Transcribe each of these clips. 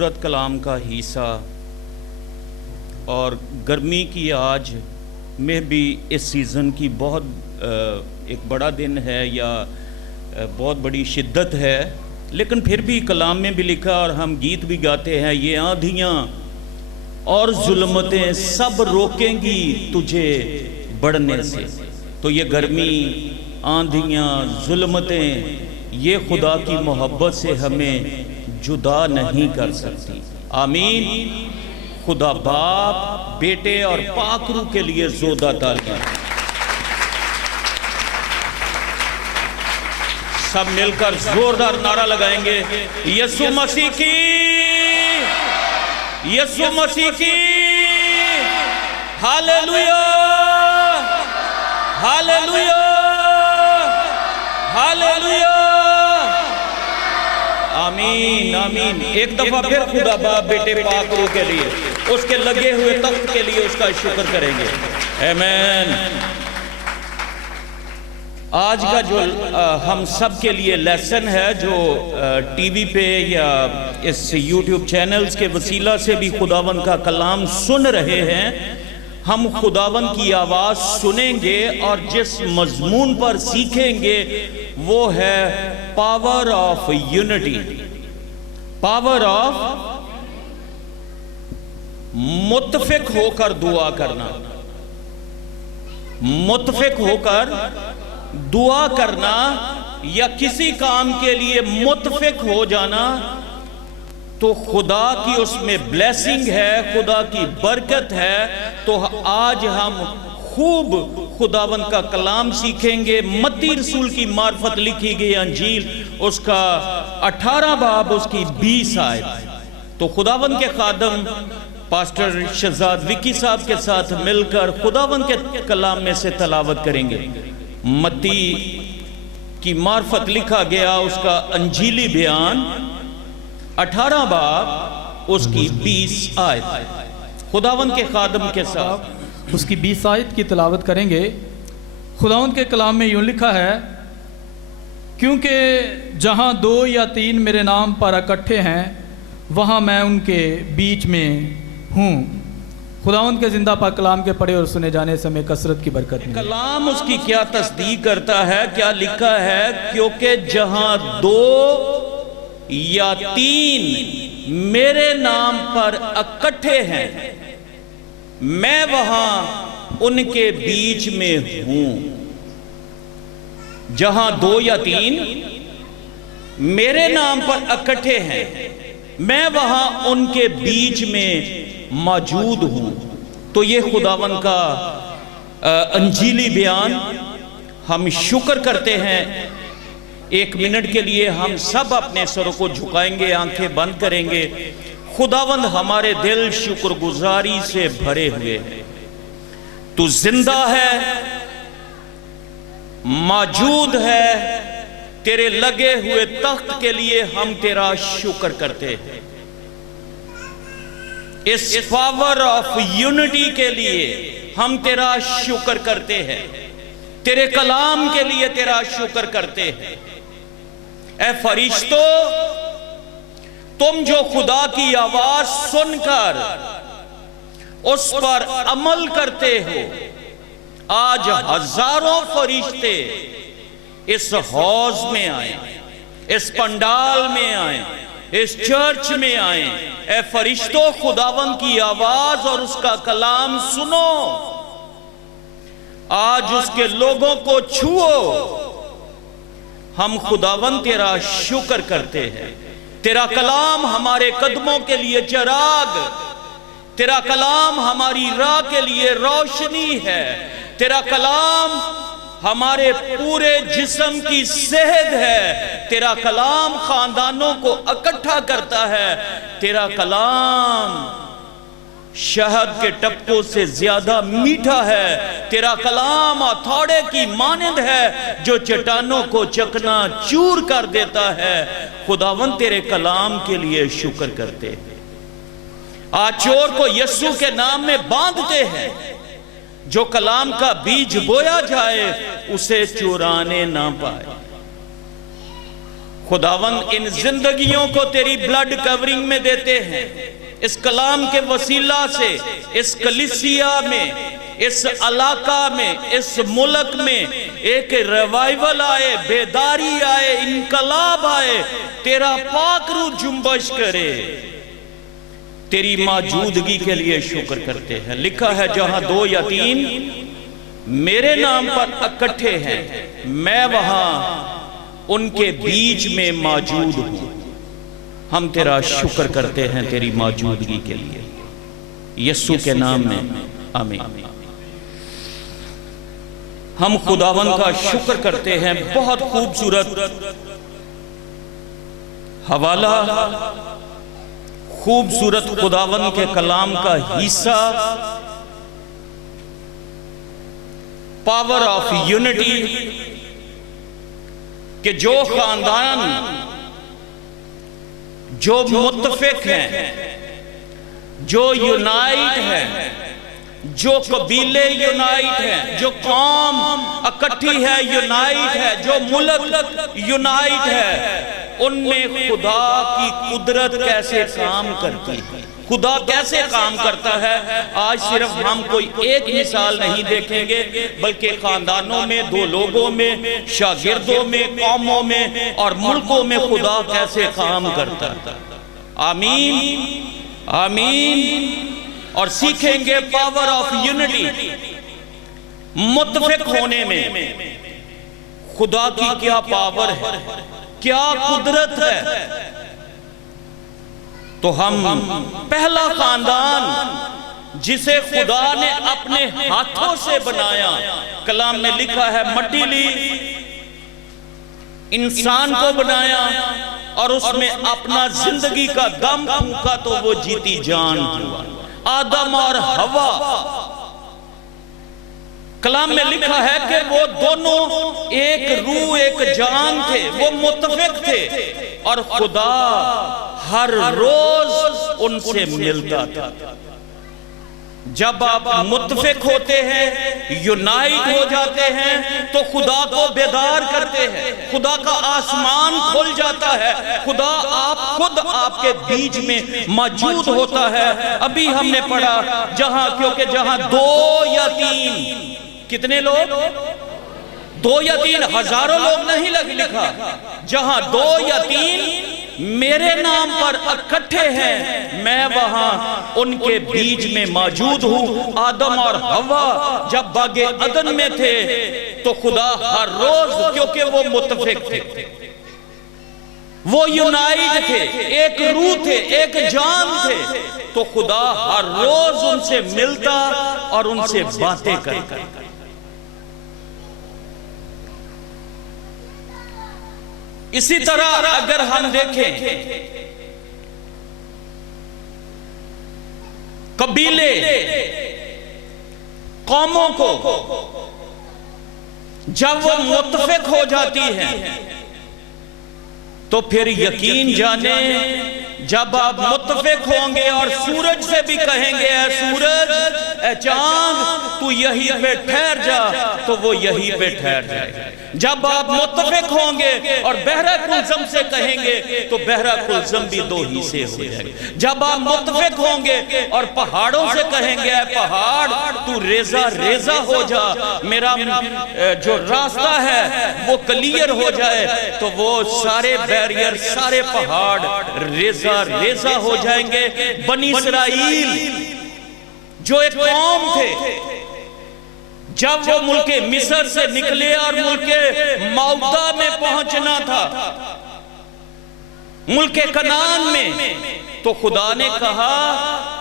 खूबसूरत कलाम का हिस्सा और गर्मी की आज में भी इस सीज़न की बहुत एक बड़ा दिन है या बहुत बड़ी शिद्दत है, लेकिन फिर भी कलाम में भी लिखा और हम गीत भी गाते हैं, ये आंधियाँ और जुल्मतें सब रोकेंगी तुझे बढ़ने से। तो ये गर्मी, आंधियाँ, जुल्मतें ये खुदा की मोहब्बत से हमें जुदा नहीं कर सकती। आमीन। खुदा बाप, बेटे और पाकरू के लिए जोरदार तालियां। सब मिलकर जोरदार नारा लगाएंगे, यीशु मसीह की, यीशु मसीह की, हालेलुया, हालेलुया, हालेलुया, आमीन, आमीन। एक दफा फिर खुदा बाप, बेटे, पाकरू के लिए, उसके लगे हुए तख्त के लिए उसका शुक्र करेंगे। आमीन। आज का जो हम सब के लिए लेसन है, जो टीवी पे या इस यूट्यूब चैनल्स के वसीला से भी खुदावन का कलाम सुन रहे हैं, हम खुदावन की आवाज़ सुनेंगे और जिस मजमून पर सीखेंगे वो है power of unity, power of मुत्तफिक होकर दुआ करना, मुत्तफिक होकर दुआ करना या किसी काम के लिए मुत्तफिक हो जाना, तो खुदा की उसमें ब्लेसिंग है, खुदा की बरकत है। तो आज हम खूब खुदावन का कलाम सीखेंगे। मत्ती रसूल की मार्फत लिखी गई अंजील, उसका 18 बाब, उसकी 20 आयत। तो खुदावन के खादम पास्टर शहजाद विकी साहब के साथ मिलकर खुदावन के कलाम में से तलावत करेंगे। मत्ती की मार्फत लिखा गया उसका अंजीली बयान 18 बाब, उसकी 20 आयत। खुदावन के खादम के साथ उसकी 20 आयत की तलावत करेंगे। खुदावंद के कलाम में यूँ लिखा है, क्योंकि जहाँ 2 या 3 मेरे नाम पर इकट्ठे हैं वहाँ मैं उनके बीच में हूँ। खुदावंद के जिंदा पाक कलाम के पढ़े और सुने जाने से हमें कसरत की बरकत मिले। कलाम उसकी क्या तस्दीक करता है, क्या लिखा है, क्योंकि जहाँ 2 या 3 मेरे नाम पर इकट्ठे हैं मैं वहां उनके बीच में हूं। जहां 2 या 3 मेरे नाम पर इकट्ठे हैं मैं वहां उनके बीच में मौजूद हूं। तो ये खुदावन का अंजीली बयान। हम शुक्र करते हैं। 1 मिनट के लिए हम सब अपने सरों को झुकाएंगे, आंखें बंद करेंगे। खुदावंद हमारे दिल शुक्रगुजारी से भरे हुए हैं। तू जिंदा है, मौजूद है, तेरे लगे हुए तख्त के लिए हम तेरा शुक्र करते हैं। इस पावर ऑफ यूनिटी के लिए हम तेरा शुक्र करते हैं। तेरे कलाम के लिए तेरा शुक्र करते हैं। ऐ फरिश्तों, तुम जो खुदा की आवाज सुनकर उस पर अमल करते हो, आज हजारों फरिश्ते इस हौज में आए, इस पंडाल में आए, इस चर्च में आए। ऐ फरिश्तों, खुदावन की आवाज और उसका कलाम सुनो। आज उसके लोगों को छुओ। हम खुदावन तेरा शुक्र करते हैं। तेरा कलाम हमारे कदमों के लिए चिराग, तेरा कलाम हमारी राह के लिए रोशनी है। तेरा कलाम हमारे पूरे जिस्म की सेहत है। तेरा कलाम खानदानों को इकट्ठा करता है। तेरा कलाम शहद के टपकों से ज्यादा मीठा है। तेरा कलाम हथौड़े की मानंद है जो चट्टानों को चकना चूर कर देता है। खुदावन तेरे कलाम के लिए शुक्र करते हैं। आज चोर को यीशु के नाम में बांधते हैं। जो कलाम का बीज बोया जाए उसे चुराने ना पाए। खुदावंद इन जिंदगियों को तेरी ब्लड कवरिंग में देते हैं। इस कलाम के वसीला से इस कलीसिया में, इस इलाका में, इस मुल्क में एक रिवाइवल आए, बेदारी आए, इनकलाब आए, तेरा पाक रूह जुम्बश करे। तेरी मौजूदगी के लिए शुक्र करते हैं। लिखा है जहां 2 या 3 मेरे नाम पर इकट्ठे हैं, मैं वहां उनके बीच में मौजूद हूं। हम तेरा शुक्र करते हैं तेरी मौजूदगी के लिए, यीशु के नाम में आमीन। हम खुदावन का शुक्र करते हैं। बहुत खूबसूरत हवाला, खूबसूरत खुदावन के कलाम का हिस्सा, पावर ऑफ यूनिटी, कि जो खानदान, जो मुत्तफिक हैं, जो यूनाइट हैं, जो कबीले यूनाइट हैं, जो कौम इकट्ठी है यूनाइट है, जो मुल्क यूनाइट है, उनमें खुदा की कुदरत कैसे काम करती है, खुदा कैसे काम करता है। आज सिर्फ हम कोई एक मिसाल नहीं देखेंगे, बल्कि खानदानों में, 2 लोगों में, शागिर्दों में, कौमों में और मुल्कों में खुदा कैसे काम करता है। आमीन आमीन। और सीखेंगे पावर ऑफ यूनिटी, मुत्तफिक होने में खुदा की क्या पावर है, क्या कुदरत है। तो हम पहला खानदान जिसे खुदा ने अपने हाथों से बनाया, कलाम में लिखा है मट्टी ली, इंसान को बनाया और उसमें अपना जिंदगी का दम फूंका तो वो जीती जान हुआ, आदम और हवा। कलाम में लिखा है कि वो दोनों एक रूह एक जान थे, वो मुत्तफिक थे और खुदा हर रोज उनसे मिलता था। जब आप मुत्तफिक होते हैं, यूनाइट हो जाते हैं, तो खुदा को बेदार करते हैं, खुदा का आसमान खुल जाता है, खुदा आप खुद आपके बीच में मौजूद होता है। अभी हमने पढ़ा जहां, क्योंकि जहां 2 या 3, कितने लोग, 2 या 3, हजारों लोग नहीं लिखा, जहां 2 या 3 मेरे नाम पर इकट्ठे हैं, मैं वहां उनके बीच में मौजूद हूं। आदम और हवा जब बागे अदन में थे तो खुदा हर रोज, क्योंकि वो मुत्तफिक थे, वो यूनाइट थे, एक रूह थे, एक जान थे, तो खुदा हर रोज उनसे मिलता और उनसे बातें करता। इसी तरह अगर हम देखें कबीले, कौमों को, जब वो मुत्तफिक हो जाती हैं तो फिर यकीन जाने जब आप मुत्तफिक होंगे और सूरज से भी कहेंगे ऐ सूरज, ऐ चांद, तू यहीं पे ठहर जा, तो वो यहीं पे ठहर जाएगा। जब आप मुत्तफिक होंगे और बहरा कुलज़म से कहेंगे तो बहरा कुलज़म भी 2 हिस्से हो जाएंगे। जब आप मुत्तफिक होंगे और पहाड़ों से कहेंगे ऐ पहाड़, तू रेजा रेजा हो जा, मेरा जो रास्ता है वो क्लियर हो जाए, तो वो सारे बैरियर, सारे पहाड़ रेजा रेजा हो जाएंगे। बनी इस्राइल जो एक कौम थे, जब वो मुल्के मिस्र से निकले और मुल्के मौदा में पहुंचना था, मुल्के कनान में, तो खुदा ने कहा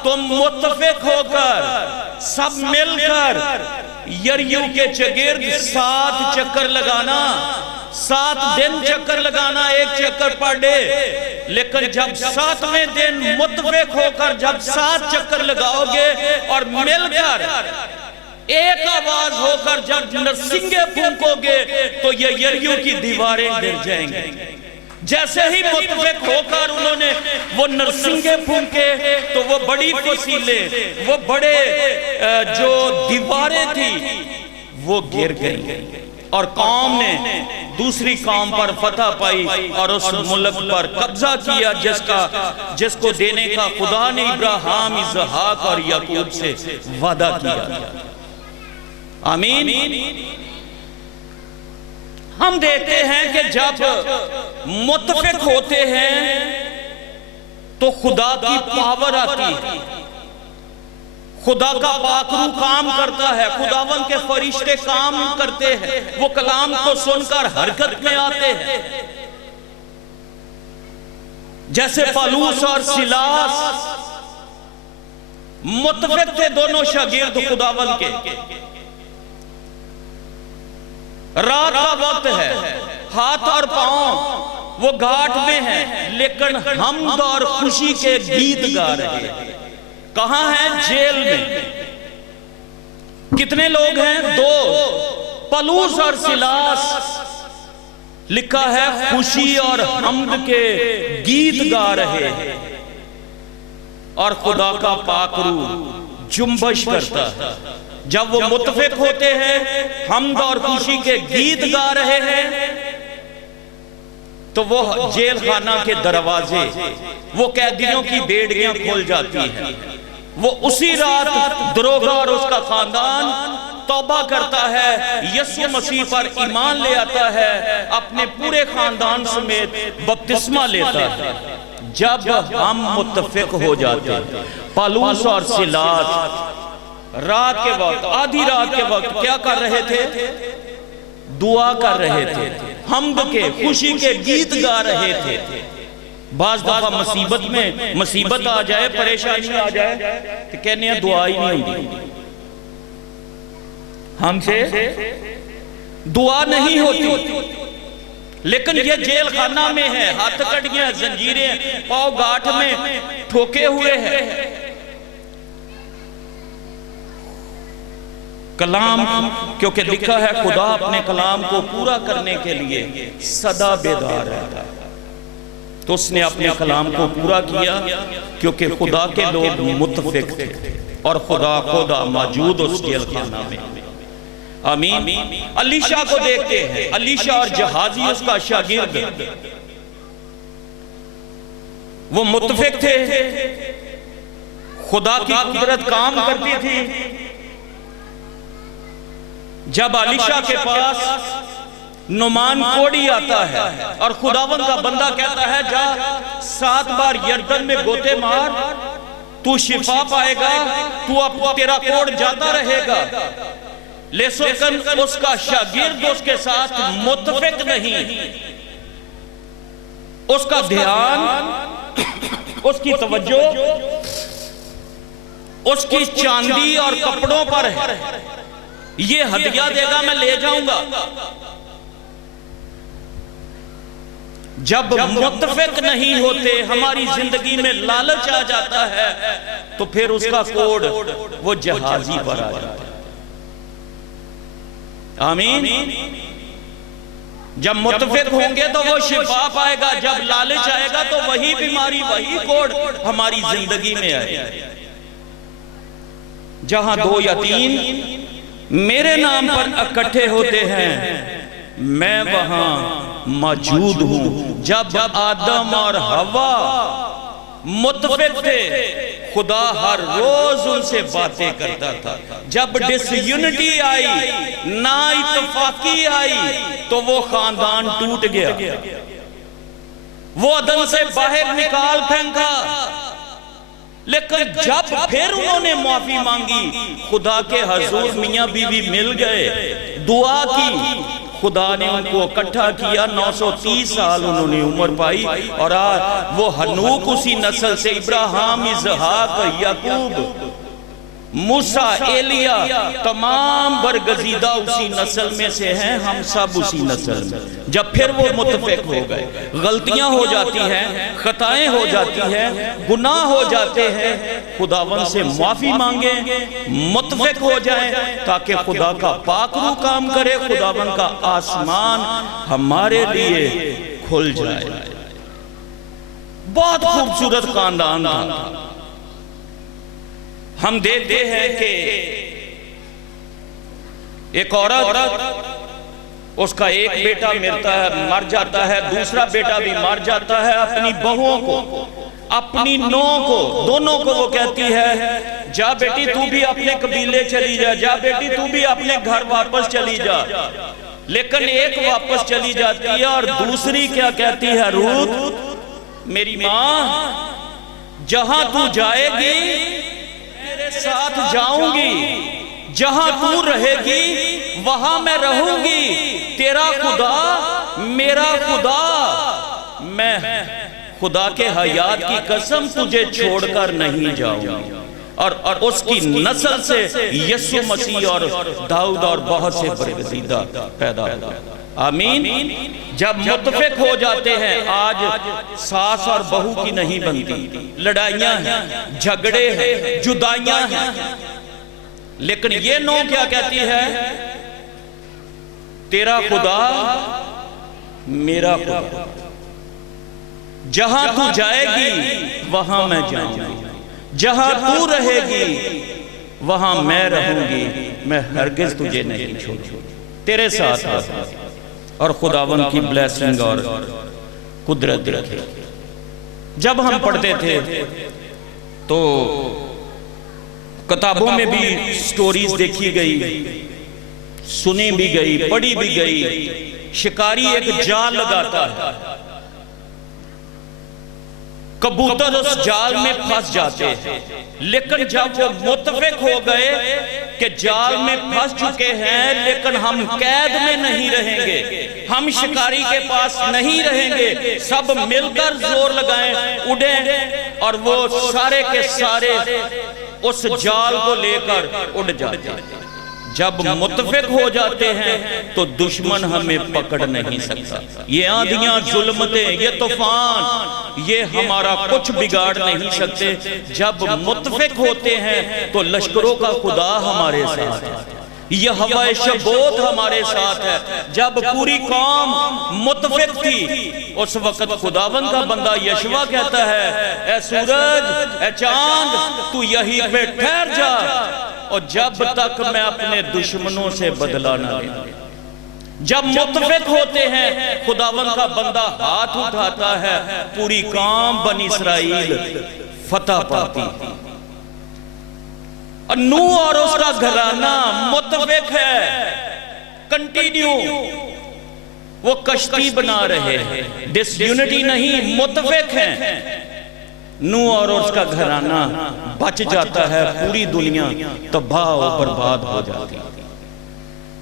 तुम मुत्तफिक होकर सब मिलकर यरीहो के चगिर्द 7 चक्कर लगाना, 7 दिन चक्कर लगाना, 1 चक्कर पर डे। लेकिन जब 7वें दिन मुत्तफिक होकर जब 7 चक्कर लगाओगे और मिलकर एक आवाज होकर जब नरसिंगे फूंकोगे तो ये यरीहो की दीवारें गिर जाएंगी। जैसे ही मुत्तफिक होकर उन्होंने वो नरसिंगे फूंके तो वो बड़ी फसीले, वो बड़े जो दीवारें थी वो गिर गई। और कौम ने दूसरी कौम पर फतह पाई और उस मुल्क पर कब्जा किया जिसको देने का खुदा ने इब्राहिम, इसहाक और याकूब से वादा किया। आमीन। हम देखते हैं कि जब मुत्तफिक होते हैं तो खुदा की पावर आती है, खुदा का पाकरू काम करता है, खुदावन के फरिश्ते काम करते हैं, वो कलाम को सुनकर हरकत में आते हैं। जैसे पलूस और सिलास मुत्तफिक थे, दोनों शागिर्द खुदावन के। रात का वक्त है, हाथ और पांव वो घाट में हैं, लेकिन हमद और खुशी के गीत गा रहे हैं। कहां हैं? जेल में। कितने लोग हैं? 2। पलूस और सिलास, लिखा है खुशी और हमद के गीत गा रहे हैं और खुदा का पाकरू जुम्बश करता है। जब वो मुत्तफिक होते हैं, हमद और खुशी के गीत गा रहे हैं, तो वो जेल खाना के दरवाजे, वो कैदियों की बेड़ियां खुल जाती हैं। वो उसी रात दरोगा और उसका खानदान तौबा करता है, यीशु मसीह पर ईमान ले आता है, अपने पूरे खानदान समेत बपतिस्मा लेता है। जब हम मुत्तफिक हो जाते हैं, पलूस और सिलास रात के वक्त, आधी रात के वक्त क्या कर रहे थे? दुआ कर रहे थे, हमद के, खुशी के गीत गा रहे थे। बाज दफा मुसीबत आ जाए, परेशानी आ जाए, तो कहने दुआ ही नहीं होती, हमसे दुआ नहीं होती। लेकिन ये जेल खाना में है, हथकड़ियां, जंजीरें पांव गांठ में ठोके हुए हैं। कलाम, क्योंकि लिखा है खुदा अपने कलाम को पूरा करने के लिए सदा बेदार रहता है, तो उसने अपने कलाम को पूरा किया, क्योंकि खुदा के लोग मुत्तफिक थे और खुदा मौजूद उस जेल खाना में। आमीन। अलीशा को देखते हैं, अलीशा और जहाजी उसका शागिर्द, वो मुत्तफिक थे, खुदा की कुदरत काम करती थी। जब अलीशा के पास नुमान कोड़ी आता है और खुदावंद का बंदा कहता है, जा 7 बार यरदन में गोते मार, तू शिफा पाएगा, तू अब तेरा कोड़ जाता रहेगा। लेकिन उसका शागिर्द उसके साथ मुत्तफिक नहीं, उसका ध्यान, उसकी तवज्जो उसकी चांदी और कपड़ों पर है। ये हदिया देगा, मैं ले जाऊंगा। जब मुत्तफिक नहीं होते, हमारी जिंदगी में लालच आ जाता है, तो फिर उसका कोड वो जहाजी पर आ जाता है। आमीन। जब मुत्तफिक होंगे तो वो शिफा पाएगा, जब लालच आएगा तो वही बीमारी, वही कोड हमारी जिंदगी में आएगा। जहां 2 या 3 मेरे नाम पर इकट्ठे होते हैं, मैं वहां मौजूद हूं। जब आदम और हवा मुत्तफिक थे, खुदा हर रोज उनसे बातें करता था। जब डिसयूनिटी आई, ना इत्तेफाकी आई, तो वो खानदान टूट गया, वो अदन से बाहर निकाल फेंका। लेकिन जब फिर उन्होंने माफी मांगी, खुदा के हजूर मियां बीवी मिल गए, दुआ की, खुदा ने उनको इकट्ठा किया। 930 साल उन्होंने उम्र पाई और वो हनूक उसी नस्ल से, इब्राहिम, इसहाक, याकूब, मूसा, एलिया, तमाम बरगजीदा उसी नस्ल में से हैं। हम सब उसी नस्ल में। जब फिर वो मुत्तफिक हो गए, गलतियां हो जाती हैं, खताएं हो जाती हैं, गुनाह हो जाते हैं, खुदावन से माफी मांगे, मुत्तफिक हो जाएं, ताकि खुदा का पाकरू काम करे, खुदावन का आसमान हमारे लिए खुल जाए। बहुत खूबसूरत खानदान था। हम देखते हैं कि एक औरत उसका एक बेटा मर जाता है, दूसरा बेटा भी मर जाता है। अपनी बहुओं को, अपनी नौ को, दोनों को वो कहती है जा बेटी तू भी अपने कबीले चली जा, जा बेटी तू भी अपने घर वापस चली जा। लेकिन एक वापस चली जाती है और दूसरी क्या कहती है, रूत मेरी माँ जहां तू जाएगी तेरे साथ जाऊंगी, जहां तू रहेगी वहां मैं रहूंगी। तेरा खुदा मेरा खुदा, मैं खुदा के हयात की कसम तुझे छोड़कर नहीं जाऊंगी। और उसकी नस्ल से यीशु मसीह और दाऊद और बहुत से बरगजीदा पैदा हुआ। आमीन। जब मुत्तफिक हो जाते हैं, आज सास और बहू की नहीं बनती, लड़ाइयां हैं, झगड़े हैं, जुदाइयां हैं। लेकिन ये नौ क्या कहती है, तेरा खुदा मेरा खुदा, जहां तू जाएगी वहां मैं जाऊंगी, जहां तू रहेगी वहां मैं रहूंगी, मैं हरगिज तुझे नहीं छोड़ूंगी, तेरे साथ। और खुदावन की ब्लेसिंग और कुदरत रखे। जब हम पढ़ते थे तो किताबों में भी स्टोरीज देखी गई, सुनी भी गई, पढ़ी भी गई। शिकारी एक जाल लगाता है, कबूतर उस जाल में फंस जाते हैं। लेकिन जब वो मुत्तफिक हो गए कि जाल में फंस चुके हैं लेकिन हम कैद में नहीं रहेंगे, हम शिकारी के पास नहीं रहेंगे, सब मिलकर जोर लगाएं, उड़ें, और वो सारे के सारे उस जाल को लेकर उड़ जाते हैं। जब मुत्तफिक हो जाते हैं तो दुश्मन हमें पकड़ नहीं सकता। ये आंधियां, जुल्मतें, ये तूफान, ये हमारा कुछ बिगाड़ नहीं सकते। जब मुत्तफिक होते हैं तो लश्करों का खुदा हमारे साथ है, यह हवाए शबोत हमारे साथ है। जब पूरी कौम मुत्तफिक थी उस वक्त खुदावन का बंदा यशवा कहता है, ए सूरज, ए चांद, तू यहीं पे ठहर जा और जब तक मैं अपने दुश्मनों से बदला ना ले। जब मुत्तफिक होते हैं खुदावन का बंदा हाथ उठाता है, पूरी कौम बनी इसराइल फतह पाती। और नूह और उसका घराना मुत्तफिक है, कंटिन्यू वो कश्ती बना रहे हैं, डिसयूनिटी नहीं, मुत्तफिक हैं। नूह और उसका घराना बच जाता है, पूरी दुनिया तबाह और बर्बाद हो जाती है।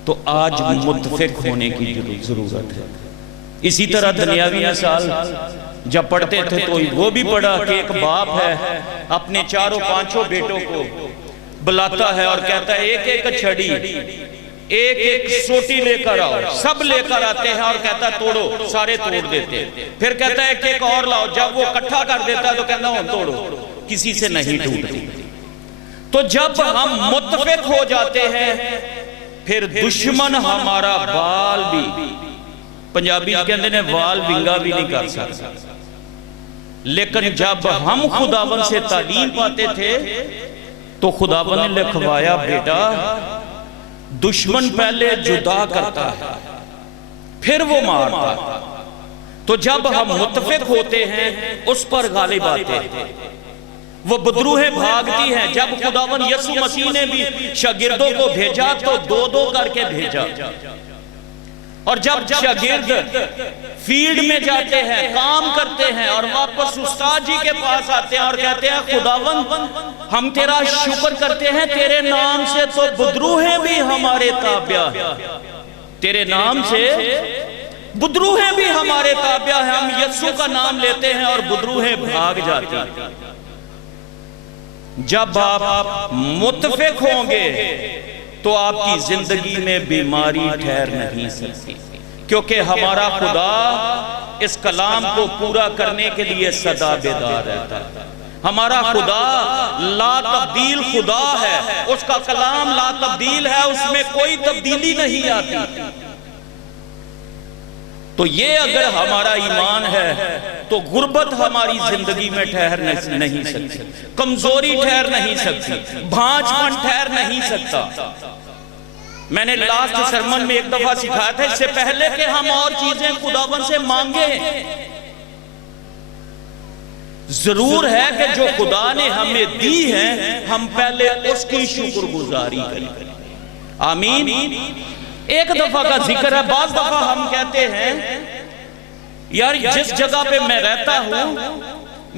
तो आज मुत्तफिक होने की जरूरत है। इसी तरह दुनियावी मिसाल जब पढ़ते थे तो वो भी पढ़ा कि एक बाप है अपने चारों पांचों बेटों को बुलाता है और कहता है एक एक छड़ी, एक एक सोटी लेकर आओ। सब लेकर आते हैं और कहता है तोड़ो, सारे तोड़ देते हैं। फिर कहता है एक एक और लाओ। जब वो इकट्ठा कर देता है तो कहता है तोड़ो, किसी से नहीं टूटती। तो जब हम मुत्तफिक हो जाते हैं फिर दुश्मन हमारा बाल भी, पंजाबी कहते हैं वाल विंगा भी नहीं कर सकता। लेकिन जब हम खुदावन से तालीम पाते थे तो खुदावन ने लिखवाया, बेटा दुश्मन पहले जुदा करता है फिर वो मारता है। तो जब हम मुत्तफिक होते हैं उस पर गालिब आते हैं, वो बदरूहें भागती हैं। जब खुदावन यीशु मसीह ने भी शागिर्दों को भेजा तो दो दो करके भेजा। और जब शागिर्द फील्ड में जाते हैं, काम करते हैं और वापस उस्ताद जी के पास आते हैं और कहते हैं खुदावन हम तेरा शुक्र करते हैं, तेरे नाम से तो बदरूहें भी हमारे ताबिया है, तेरे नाम से बदरूहें भी हमारे ताबिया है। हम यीशु का नाम लेते हैं और बदरूहें भाग जाती हैं। जब आप मुत्तफिक होंगे तो आपकी जिंदगी में बीमारी ठहर नहीं सकती, क्योंकि हमारा खुदा इस कलाम को पूरा करने के लिए सदा बेदार रहता है। हमारा खुदा ला तब्दील खुदा है, उसका कलाम ला तब्दील है, उसमें कोई तब्दीली नहीं आती। तो ये अगर हमारा ईमान है तो गुर्बत हमारी जिंदगी में ठहर नहीं सकती, कमजोरी ठहर नहीं सकती, भांजपन ठहर नहीं सकता। मैंने लास्ट सरमन में एक दफा सिखाया था, इससे पहले कि हम और चीजें खुदावन से मांगे, जरूर है कि जो खुदा ने हमें दी है हम पहले उसकी शुक्रगुजारी करें। आमीन। एक दफा का जिक्र है, बाज़ दफा हम कहते हैं यार जिस जगह पे मैं रहता हूं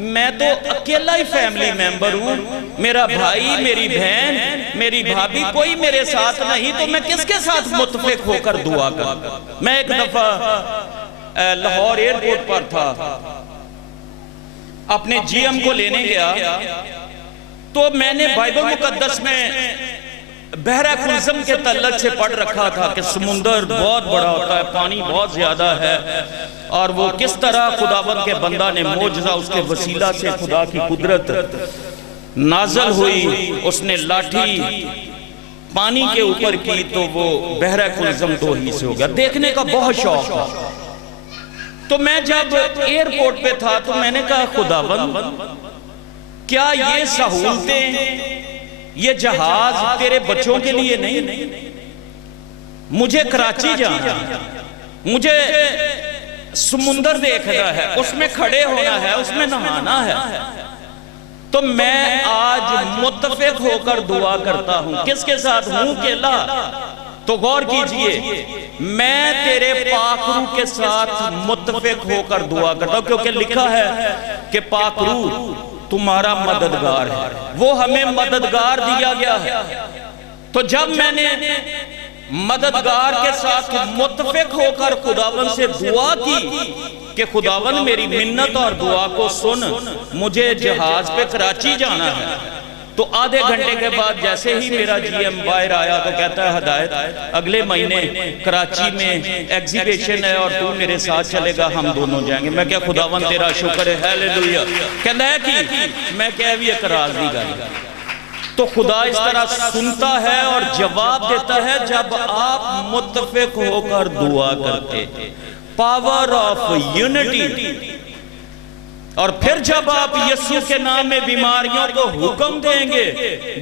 मैं तो अकेला ही फैमिली मेंबर हूं, मेरा भाई, मेरी बहन, मेरी भाभी, कोई मेरे साथ नहीं, तो मैं किसके साथ मुत्तफिक होकर दुआ करूं। मैं एक दफा लाहौर एयरपोर्ट पर था, अपने जीएम को लेने गया, तो मैंने बाइबल मुकद्दस में बहरा कुलज़म के तल्लक से पढ़ रखा था कि समुंदर बहुत बड़ा होता है, पानी बहुत ज्यादा है, और वो किस तरह खुदावंद के बंदा ने मोजज़ा उसके वसीला से खुदा की कुदरत नाजल हुई, उसने लाठी पानी के ऊपर की तो वो बहरा कुलज़म दो हिस्से हो गया। देखने का बहुत शौक था। तो मैं जब एयरपोर्ट पे था तो मैंने कहा खुदावंद क्या ये सहूलतें, ये जहाज तेरे बच्चों के लिए नहीं? मुझे कराची जाना, मुझे समुंदर देखना है, उसमें खड़े होना है, उसमें नहाना है, तो मैं आज मुत्तफिक होकर दुआ करता हूं। किसके साथ हूं? अकेला। तो गौर कीजिए, मैं तेरे पाकरू के साथ मुत्तफिक होकर दुआ करता हूं, क्योंकि लिखा है कि पाकरू तुम्हारा मददगार है, वो हमें मददगार दिया गया है। तो जब मैंने मददगार के साथ मुत्तफिक होकर खुदावन से दुआ की कि खुदावन मेरी मिन्नत और दुआ को सुन, मुझे जहाज पे कराची जाना है, तो आधे घंटे के बाद जैसे ही मेरा जीएम बाहर आया तो कहता है हिदायत अगले महीने कराची में एग्जीबिशन है और तू मेरे साथ चलेगा, हम दोनों जाएंगे। मैं क्या खुदावन तेरा शुक्र है, हालेलुया। कहता है कि मैं क्या भी एकरार दी गई। तो खुदा इस तरह सुनता है और जवाब देता है जब आप मुत्तफिक होकर दुआ करते। Power of unity. और फिर जब आप यीशु के नाम में बीमारियों को हुक्म देंगे,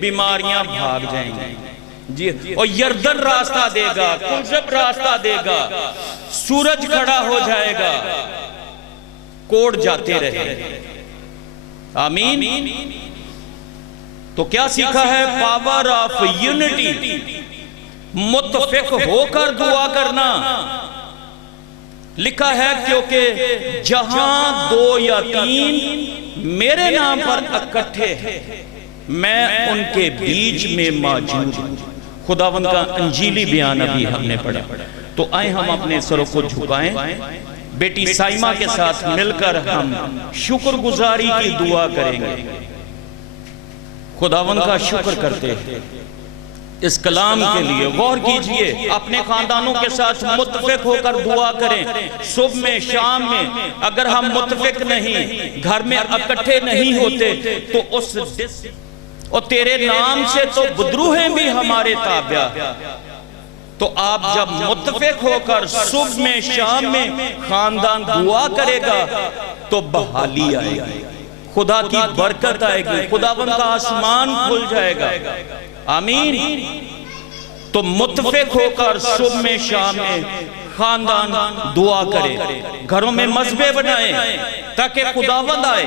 बीमारियां भाग जाएंगी जी। और यरदन रास्ता देगा, कुलज़ब रास्ता देगा, सूरज खड़ा हो जाएगा, कोड़ जाते रहे। आमीन। तो क्या सीखा है? पावर ऑफ यूनिटी, मुत्तफिक होकर दुआ करना। लिखा है क्योंकि जहां दो या तीन मेरे नाम पर इकट्ठे हैं मैं उनके बीच में मौजूद हूं। खुदावंद का अंजीली बयान अभी हमने पढ़ा। तो आए हम अपने सरों को झुकाएं, बेटी साइमा के साथ मिलकर हम शुक्रगुजारी की दुआ करेंगे। खुदावंद का शुक्र करते हैं इस कलाम के लिए। गौर कीजिए, अपने खानदानों के साथ मुत्तफिक होकर दुआ करें। सुबह में, शाम में अगर हम मुत्तफिक नहीं, घर में इकट्ठे नहीं होते, तो उस और तेरे नाम से तो बुदरूहें भी हमारे ताबिया। तो आप जब मुत्तफिक होकर सुबह में, शाम में खानदान दुआ करेगा तो बहाली आएगी, खुदा की बरकत आएगी, खुदावंद का आसमान खुल जाएगा। आमीन। तो मुत्तफिक होकर सुबह में, शाम में खानदान दुआ करे, घरों में मस्बे बनाए ताकि खुदावंद आए।